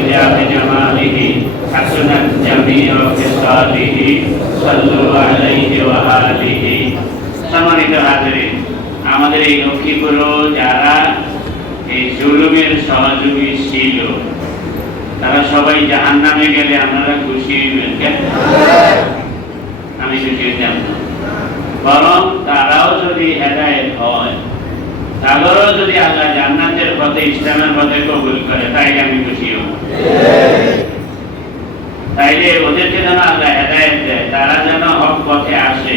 بجاه جماله حسنت جميع خصاله صلوا عليه وآله। সম্মানিত হাজিরিন, আমাদের এই লক্ষ্মীপুর যারা এই জুলুমের সহযোগী ছিল তারা সবাই জাহান্নামে গেলে আপনারা খুশি হবেন কেন? আমি খুশি হতাম না, বরং তারাও যদি হেদায়েত হয়, তাদেরও যদি আল্লাহ জান্নাতের পথে ইসলামের পথে কবুল করে, তাইলে আমি খুশি হব। তাইলে ওদেরকে যেন আল্লাহ হেদায়েত দেয়, তারা যেন হক পথে আসে,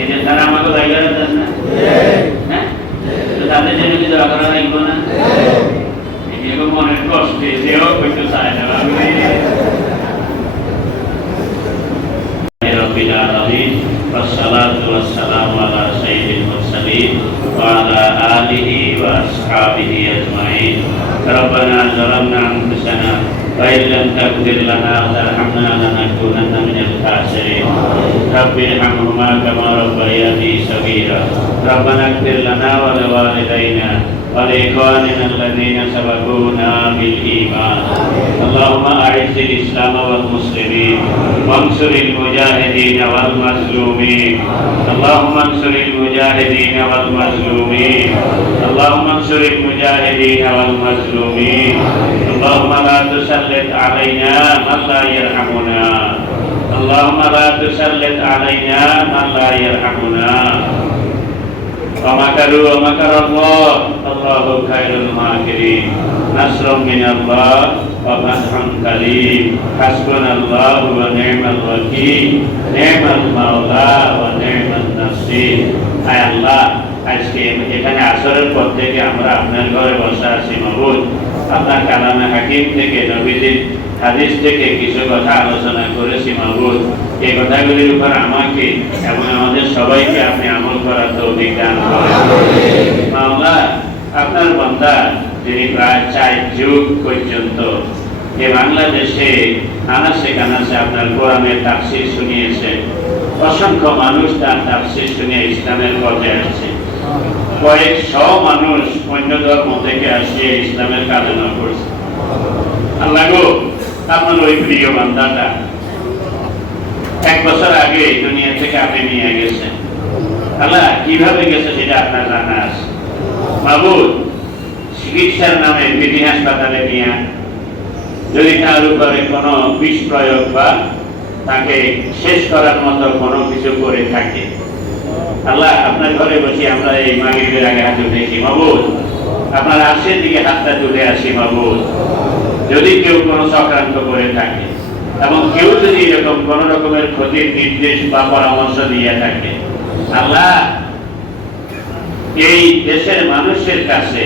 এটা তারা আমাকে বাইরে দেন না? হ্যাঁ, তো তাদের জন্য কি দোয়া করা লাগবে না? এরকম মনের কষ্টে সেও করতে চায় না। রব্বিল আলামিন والصلاة والسلام على سيد المرسلين وعلى آله وأصحابه أجمعين. ربنا ظلمنا أنفسنا وإن لم تغفر لنا وترحمنا لنكونن من الخاسرين. رب ارحمهما كما ربياني صغيرا. ربنا اغفر لنا ولوالدينا ولإخواننا الذين سبقونا بالإيمان. اللهم أعز الإسلام والمسلمين وانصر المجاهدين والمظلومين. اللهم انصر المجاهدين والمظلومين. اللهم انصر المجاهدين والمظلومين. اللهم لا تسلط علينا من لا يرحمنا. اللهم لا تسلط علينا من لا يرحمنا. ومكروا ومكر الله والله خير الماكرين. نصر من الله وفتح قريب. حسبنا الله ونعم الوكيل. نعم المولى ونعم النصير. আয় আল্লাহ, আজকে এখানে আসরের পর থেকে আমরা আপনার ঘরে বসে আছি মাবুদ। আপনার কালামে হাকিম থেকে, নবীজির হাদিস থেকে কিছু কথা আলোচনা করেছি মাবুদ। এই কথাগুলির উপর আমাকে এবং আমাদের সবাইকে আপনি আমল করার তৌফিক দান করেন মাওলা। আপনার বান্দা যিনি প্রায় 4 যুগ পর্যন্ত এই বাংলাদেশে আনাচে কানাচে আপনার কোরআনের তাফসীর শুনিয়েছেন, অসংখ্য মানুষ তার তাফসীর শুনে ইসলামের পথে আসছে। কয়েকশ মানুষ অন্য ধর্ম থেকে আসিয়ে ইসলামের কাজনা করছে। আল্লাহ গো, আপনার ওই প্রিয় বান্দাটা 1 বছর আগে দুনিয়া থেকে আপনি নিয়ে গেছেন। আল্লাহ, কিভাবে গেছে সেটা আপনার জানা আছে মাবুদ। চিকিৎসার নামে বিধি হাসপাতালে নিয়ে যদি তার উপরে কোনো বিষ প্রয়োগ বা তাকে শেষ করার মতো কোনো কিছু করে থাকে, আল্লাহ আপনার ঘরে বসে আমরা এই মাগরিবের আগে হাত উঠেছি মাবুদ, আপনার আরশের দিকে হাতটা তুলে আসি মাবুদ। যদি কেউ কোনো চক্রান্ত করে থাকে এবং কেউ যদি এরকম কোন রকমের ক্ষতির নির্দেশ বা পরামর্শ দিয়ে থাকে, আল্লাহ এই দেশের মানুষের কাছে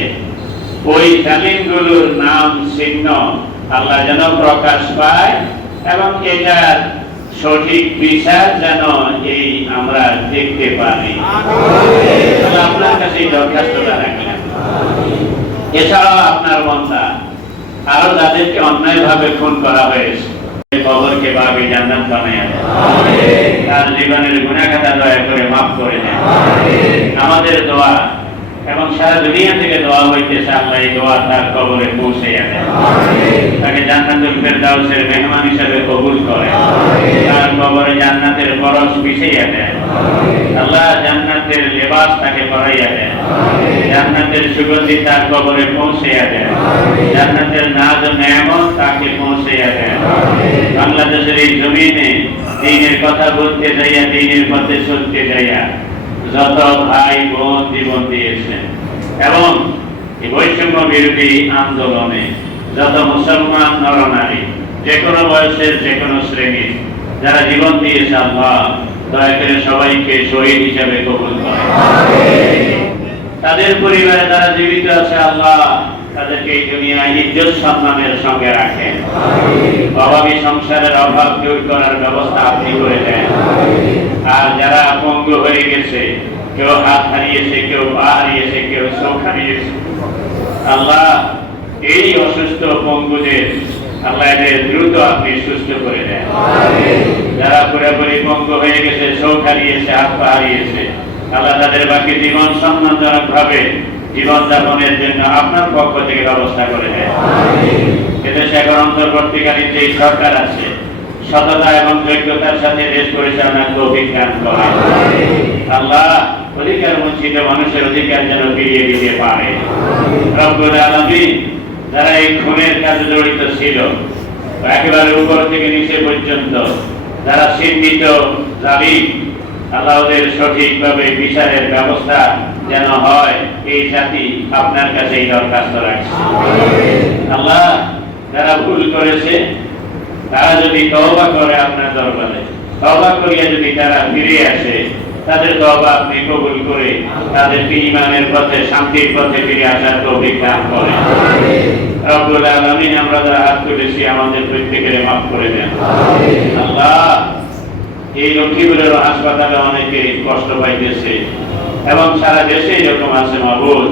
ওই জালিমগুলোর নাম চিহ্ন আল্লাহ যেন প্রকাশ পায় এবং এটার সঠিক বিচার যেন এই আমরা দেখতে পারি। আপনার কাছে এই দরখাস্তটা রাখলাম। এছাড়াও আপনার বান্দা আরো যাদেরকে অন্যায়ভাবে খুন করা হয়েছে, কবরকে বাবে জান্নাত বানায়া দেন, তার জীবনের গুনাহ খাতা দয়া করে মাফ করে দেন। আমাদের দোয়া এবং সারা দুনিয়া থেকে দোয়া হইতেছে, আল্লাহ এই দোয়া তার কবরে পৌঁছাইয়া দেন, তাকে জান্নাতুল ফেরদাউসের মেহমান হিসেবে কবুল করে, তার কবরে জান্নাতের পরশ বিছাইয়া দেন। আল্লাহ জান্নাতের লেবাস তাকে পরাইয়া দেন, জান্নাতের সুগন্ধি তার কবরে পৌঁছাইয়া দেন, জান্নাতের নাজ ও নেয়ামত তাকে পৌঁছাইয়া দেন। বাংলাদেশের এই জমিনে দ্বীনের কথা বলতে যাইয়া, দ্বীনের পথে চলতে যাইয়া যত ভাই বোন জীবন দিয়েছেন এবং এই বৈষম্য বিরোধী আন্দোলনে যত মুসলমান নরনারী, যে কোনো বয়সের, যে কোনো শ্রেণীর যারা জীবন দিয়েছে, আল্লাহ দয়া করে সবাইকে শহীদ হিসাবে কবুল করেন। তাদের পরিবারে যারা জীবিত আছে, আল্লাহ তাদেরকে এই দুনিয়ায় ইজ্জত সম্মানের সঙ্গে রাখেন। অভাবী সংসারের অভাব দূর করার ব্যবস্থা আপনি করে দেন। আর যারা পঙ্গু হয়ে গেছে, কেউ হাত হারিয়েছে, কেউ পা হারিয়েছে, কেউ চোখ হারিয়েছে, আল্লাহ এই অসুস্থ পঙ্গুদের আল্লাহ এদের দ্রুত আপনি সুস্থ করে দেন। যারা পুরোপুরি পঙ্গু হয়ে গেছে, চোখ হারিয়েছে, হাত পা হারিয়েছে, আল্লাহ তাদের বাকি জীবন সম্মানজনক ভাবে জীবন যাপনের জন্য আপনার পক্ষ থেকে ব্যবস্থা করে দেন। এদেশে এখন অন্তর্বর্তীকালীন যে সরকার আছে সততা এবং যোগ্যতার সাথে দেশ পরিচালনার তৌফিক দান করে। আল্লাহ অধিকার বঞ্চিত মানুষের অধিকার যেন ফিরিয়ে দিতে পারে। রব্বুল আলামিন যারা এই খুনের কাজে জড়িত ছিল একেবারে উপর থেকে নিচে পর্যন্ত যারা চিহ্নিত জালিম, আল্লাহ ওদের সঠিকভাবে বিচারের ব্যবস্থা যেন হয় এই জাতি আপনার কাছে এই দরখাস্ত রাখছে। আল্লাহ যারা ভুল করেছে তারা যদি তওবা করে আপনার দরবারে, তওবা করিয়া যদি তারা ফিরে আসে তাদের তওবা আপনি কবুল করে তাদেরকে ঈমানের পথে শান্তির পথে ফিরে আসার তৌফিক দান করেন। রব্বুল আলামিন আমরা যারা হাত তুলেছি আমাদের প্রত্যেকের মাফ করে দেন। আল্লাহ এই লক্ষ্মীপুরের হাসপাতালে অনেকে কষ্ট পাইতেছে এবং সারা দেশে এরকম আছে মাবুদ,